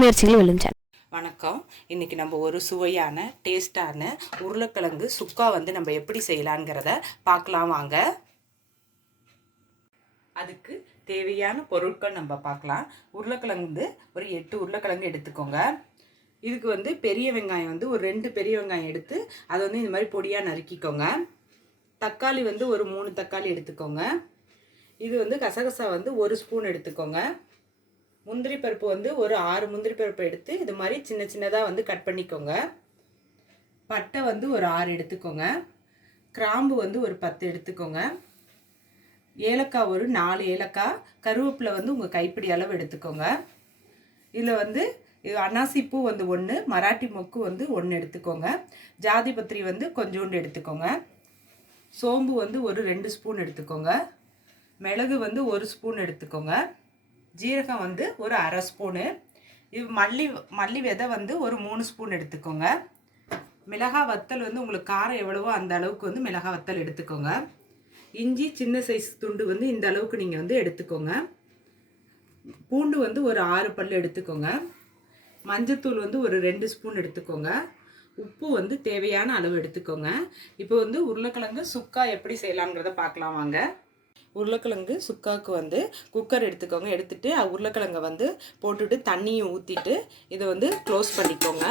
முயற்சிகள் வெல்லும் சேனல். வணக்கம். இன்றைக்கி நம்ம ஒரு சுவையான டேஸ்டான உருளைக்கிழங்கு சுக்கா வந்து நம்ம எப்படி செய்யலாங்கிறத பார்க்கலாம் வாங்க. அதுக்கு தேவையான பொருட்கள் நம்ம பார்க்கலாம். உருளைக்கிழங்கு வந்து ஒரு 8 உருளைக்கிழங்கு எடுத்துக்கோங்க. இதுக்கு வந்து பெரிய வெங்காயம் வந்து ஒரு 2 பெரிய வெங்காயம் எடுத்து அதை வந்து இந்த மாதிரி பொடியாக நறுக்கிக்கோங்க. தக்காளி வந்து ஒரு 3 தக்காளி எடுத்துக்கோங்க. இது வந்து கசகசா வந்து 1 ஸ்பூன் எடுத்துக்கோங்க. முந்திரி பருப்பு வந்து ஒரு 6 முந்திரி பருப்பு எடுத்து இது மாதிரி சின்ன சின்னதாக வந்து கட் பண்ணிக்கோங்க. பட்டை வந்து ஒரு 6 எடுத்துக்கோங்க. கிராம்பு வந்து ஒரு 10 எடுத்துக்கோங்க. ஏலக்காய் ஒரு 4 ஏலக்காய். கருவேப்பிலை வந்து உங்கள் கைப்பிடி அளவு எடுத்துக்கோங்க. இதில் வந்து அன்னாசி பூ வந்து 1, மராட்டி மொக்கு வந்து 1 எடுத்துக்கோங்க. ஜாதி பத்திரி வந்து கொஞ்சோண்டு எடுத்துக்கோங்க. சோம்பு வந்து ஒரு 2 ஸ்பூன் எடுத்துக்கோங்க. மிளகு வந்து 1 ஸ்பூன் எடுத்துக்கோங்க. ஜீரகம் வந்து ஒரு 1/2 ஸ்பூனு. இது மல்லி விதை வந்து ஒரு 3 ஸ்பூன் எடுத்துக்கோங்க. மிளகாய் வத்தல் வந்து உங்களுக்கு காரம் எவ்வளவோ அந்த அளவுக்கு வந்து மிளகாய் வத்தல் எடுத்துக்கோங்க. இஞ்சி சின்ன சைஸ் துண்டு வந்து இந்த அளவுக்கு நீங்கள் வந்து எடுத்துக்கோங்க. பூண்டு வந்து ஒரு 6 பல் எடுத்துக்கோங்க. மஞ்சத்தூள் வந்து ஒரு 2 ஸ்பூன் எடுத்துக்கோங்க. உப்பு வந்து தேவையான அளவு எடுத்துக்கோங்க. இப்போ வந்து உருளைக்கிழங்கு சுக்கா எப்படி செய்யலாங்கிறத பார்க்கலாம் வாங்க. உருளைக்கிழங்கு சுக்காவுக்கு வந்து குக்கர் எடுத்துக்கோங்க. எடுத்துகிட்டு உருளைக்கிழங்கை வந்து போட்டுட்டு தண்ணியை ஊற்றிட்டு இதை வந்து க்ளோஸ் பண்ணிக்கோங்க.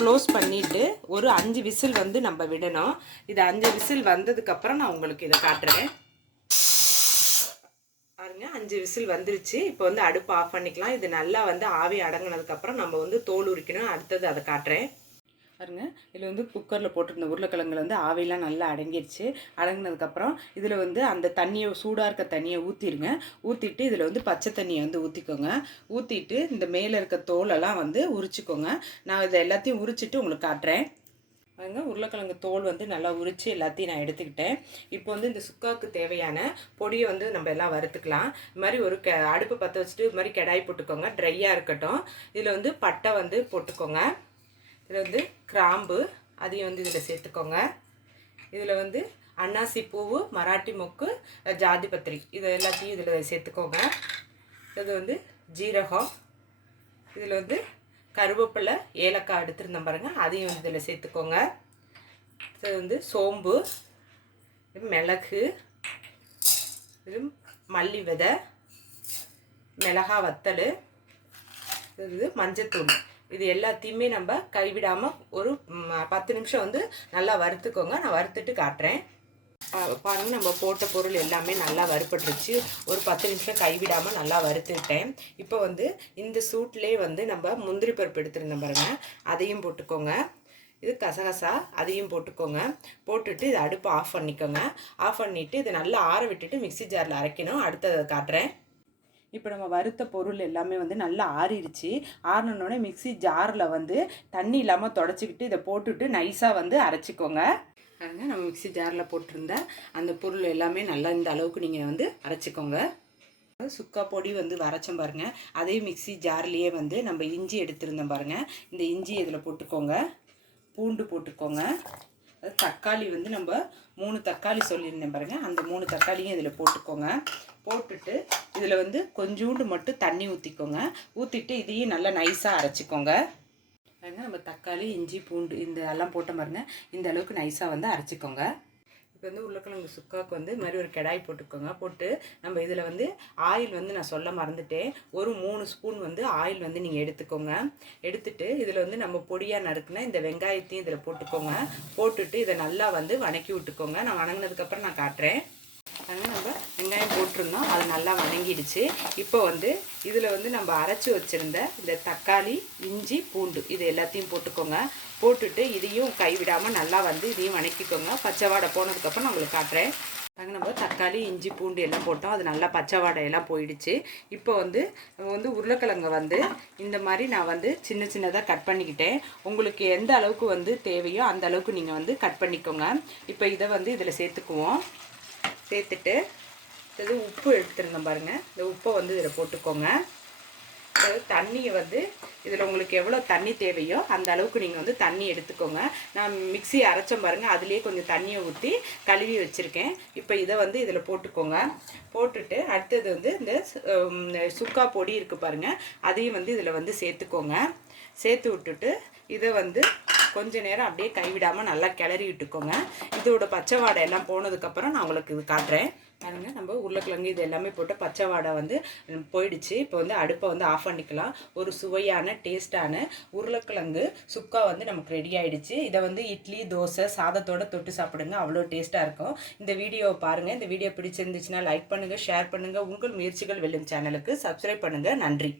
க்ளோஸ் பண்ணிவிட்டு ஒரு 5 விசில் வந்து நம்ம விடணும். இது 5 விசில் வந்ததுக்கப்புறம் நான் உங்களுக்கு இதை காட்டுறேன் பாருங்க. 5 விசில் வந்துருச்சு. இப்போ வந்து அடுப்பு ஆஃப் பண்ணிக்கலாம். இது நல்லா வந்து ஆவி அடங்கினதுக்கப்புறம் நம்ம வந்து தோல் உரிக்கணும். அடுத்தது அதை காட்டுறேன் பாருங்க. இதில் வந்து குக்கரில் போட்டிருந்த உருளைக்கிழங்குல வந்து ஆவிலாம் நல்லா அடங்கிடுச்சு. அடங்கினதுக்கப்புறம் இதில் வந்து அந்த தண்ணியை சூடாக இருக்க தண்ணியை ஊற்றிடுங்க. ஊற்றிட்டு இதில் வந்து பச்சை தண்ணியை வந்து ஊற்றிக்கோங்க. ஊற்றிட்டு இந்த மேலே இருக்க தோலெல்லாம் வந்து உரிச்சிக்கோங்க. நான் இதை எல்லாத்தையும் உரிச்சிட்டு உங்களுக்கு காட்டுறேன் பாருங்க. உருளைக்கிழங்கு தோல் வந்து நல்லா உரித்து எல்லாத்தையும் நான் எடுத்துக்கிட்டேன். இப்போ வந்து இந்த சுக்காவுக்கு தேவையான பொடியை வந்து நம்ம எல்லாம் வறுத்துக்கலாம். இது மாதிரி ஒரு அடுப்பு பற்ற வச்சுட்டு இது மாதிரி கடாய் போட்டுக்கோங்க. ட்ரையாக இருக்கட்டும். இதில் வந்து பட்டை வந்து போட்டுக்கோங்க. இதில் வந்து கிராம்பு அதையும் வந்து இதில் சேர்த்துக்கோங்க. இதில் வந்து அன்னாசி பூவு, மராட்டி மொக்கு, ஜாதி பத்திரி இது எல்லாத்தையும் இதில் சேர்த்துக்கோங்க. இது வந்து ஜீரகம். இதில் வந்து கருவேப்பிலை, ஏலக்காய் எடுத்துருந்தேன் பாருங்கள், அதையும் வந்து இதில் சேர்த்துக்கோங்க. இது வந்து சோம்பு, மிளகு, இது மல்லி விதை, மிளகாய் வத்தல், இது மஞ்சத்தூள். இது எல்லாத்தையுமே நம்ம கைவிடாமல் ஒரு 10 நிமிஷம் வந்து நல்லா வறுத்துக்கோங்க. நான் வறுத்துட்டு காட்டுறேன் பாருங்கள். நம்ம போட்ட பொருள் எல்லாமே நல்லா வறுப்பட்டுருச்சு. ஒரு 10 நிமிஷம் கைவிடாமல் நல்லா வறுத்துக்கிட்டேன். இப்போ வந்து இந்த சூட்லேயே வந்து நம்ம முந்திரி பருப்பு எடுத்துருந்தோம் பாருங்கள், அதையும் போட்டுக்கோங்க. இது கசகசா, அதையும் போட்டுக்கோங்க. போட்டுட்டு இது அடுப்பு ஆஃப் பண்ணிக்கோங்க. ஆஃப் பண்ணிவிட்டு இதை நல்லா ஆற விட்டுட்டு மிக்ஸி ஜாரில் அரைக்கணும். அடுத்ததை காட்டுறேன். இப்போ நம்ம வறுத்த பொருள் எல்லாமே வந்து நல்லா ஆறிடுச்சு. ஆறினோடனே மிக்ஸி ஜாரில் வந்து தண்ணி இல்லாமல் தொடச்சிக்கிட்டு இதை போட்டுட்டு நைஸாக வந்து அரைச்சிக்கோங்க. பாருங்க, நம்ம மிக்ஸி ஜாரில் போட்டிருந்த அந்த பொருள் எல்லாமே நல்லா இந்த அளவுக்கு நீங்கள் வந்து அரைச்சிக்கோங்க. சுக்கா பொடி வந்து அரைச்சோம் பாருங்கள். அதே மிக்ஸி ஜார்லேயே வந்து நம்ம இஞ்சி எடுத்துருந்தோம் பாருங்கள். இந்த இஞ்சி இதில் போட்டுக்கோங்க. பூண்டு போட்டுக்கோங்க. தக்காளி வந்து நம்ம 3 தக்காளி சொல்லியிருந்தேன் பாருங்கள், அந்த 3 தக்காளியும் இதில் போட்டுக்கோங்க. போட்டுட்டு இதில் வந்து கொஞ்சோண்டு மட்டும் தண்ணி ஊற்றிக்கோங்க. ஊற்றிட்டு இதையும் நல்லா நைஸாக அரைச்சிக்கோங்க. பாருங்கள், நம்ம தக்காளி, இஞ்சி, பூண்டு இந்த எல்லாம் போட்ட பாருங்க, இந்த அளவுக்கு நைஸாக வந்து அரைச்சிக்கோங்க. இப்போ வந்து உருளைக்கிழங்கு சுக்காவுக்கு வந்து இது மாதிரி ஒரு கடாய் போட்டுக்கோங்க. போட்டு நம்ம இதில் வந்து ஆயில் வந்து நான் சொல்ல மறந்துட்டேன், ஒரு 3 ஸ்பூன் வந்து ஆயில் வந்து நீங்கள் எடுத்துக்கோங்க. எடுத்துட்டு இதில் வந்து நம்ம பொடியாக நறுக்குனா இந்த வெங்காயத்தையும் இதில் போட்டுக்கோங்க. போட்டுட்டு இதை நல்லா வந்து வணக்கி விட்டுக்கோங்க. நான் வணங்கினதுக்கப்புறம் நான் காட்டுறேன். அதனால் நம்ம வெங்காயம் போட்டிருந்தோம், அது நல்லா வணங்கிடுச்சு. இப்போ வந்து இதில் வந்து நம்ம அரைச்சி வச்சுருந்த இந்த தக்காளி, இஞ்சி, பூண்டு இது எல்லாத்தையும் போட்டுக்கோங்க. போட்டுட்டு இதையும் கைவிடாமல் நல்லா வந்து இதையும் வணக்கிக்கோங்க. பச்சை வாடை போனதுக்கப்புறம் நான் உங்களுக்கு காட்டுறேன். நாங்கள் நம்ம தக்காளி, இஞ்சி, பூண்டு எல்லாம் போட்டோம். அது நல்லா பச்சை வாடையெல்லாம் போயிடுச்சு. இப்போ வந்து நம்ம வந்து உருளைக்கிழங்கை வந்து இந்த மாதிரி நான் வந்து சின்ன சின்னதாக கட் பண்ணிக்கிட்டேன். உங்களுக்கு எந்த அளவுக்கு வந்து தேவையோ அந்த அளவுக்கு நீங்கள் வந்து கட் பண்ணிக்கோங்க. இப்போ இதை வந்து இதில் சேர்த்துக்குவோம். சேர்த்துட்டு இது உப்பு எடுத்துருந்தோம் பாருங்கள், இந்த உப்பை வந்து இதில் போட்டுக்கோங்க. தண்ணியை வந்து இதில் உங்களுக்கு எவ்வளோ தண்ணி தேவையோ அந்த அளவுக்கு நீங்கள் வந்து தண்ணி எடுத்துக்கோங்க. நான் மிக்ஸி அரைச்சோம் பாருங்கள், அதுலேயே கொஞ்சம் தண்ணியை ஊற்றி கழுவி வச்சுருக்கேன். இப்போ இதை வந்து இதில் போட்டுக்கோங்க. போட்டுட்டு அடுத்தது வந்து இந்த சுக்கா பொடி இருக்குது பாருங்கள், அதையும் வந்து இதில் வந்து சேர்த்துக்கோங்க. சேர்த்து விட்டுட்டு இதை வந்து கொஞ்ச நேரம் அப்படியே கைவிடாமல் நல்லா கிளறி விட்டுக்கோங்க. இதோட பச்சை வாடை எல்லாம் போனதுக்கப்புறம் நான் உங்களுக்கு இது காட்டுறேன். பாருங்க, நம்ம உருளைக்கிழங்கு இது எல்லாமே போட்டு பச்சை வாடை வந்து போயிடுச்சு. இப்போ வந்து அடுப்பை வந்து ஆஃப் பண்ணிக்கலாம். ஒரு சுவையான டேஸ்டான உருளைக்கிழங்கு சுக்கா வந்து நமக்கு ரெடி ஆகிடுச்சு. இதை வந்து இட்லி, தோசை, சாதத்தோடு தொட்டு சாப்பிடுங்க, அவ்வளோ டேஸ்ட்டாக இருக்கும். இந்த வீடியோவை பாருங்கள். இந்த வீடியோ பிடிச்சிருந்துச்சுன்னா லைக் பண்ணுங்கள், ஷேர் பண்ணுங்கள். உங்கள் முயற்சிகள் வெல்லும் சேனலுக்கு சப்ஸ்கிரைப் பண்ணுங்கள். நன்றி.